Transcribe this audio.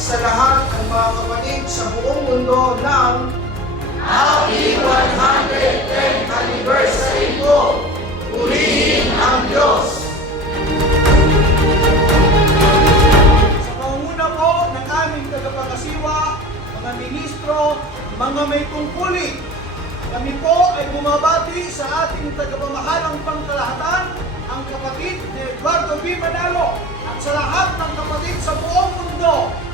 sa lahat ng mga kapatid sa buong mundo ng Happy 110th Anniversary po! Purihin ang Diyos! Sa pangunguna po ng aming tagapagasiwa, mga ministro, mga may tungkulin, kami po ay bumabati sa ating tagapamahalang pangkalahatan, ang kapatid ni Eduardo B. Manalo, at sa lahat ng kapatid sa buong mundo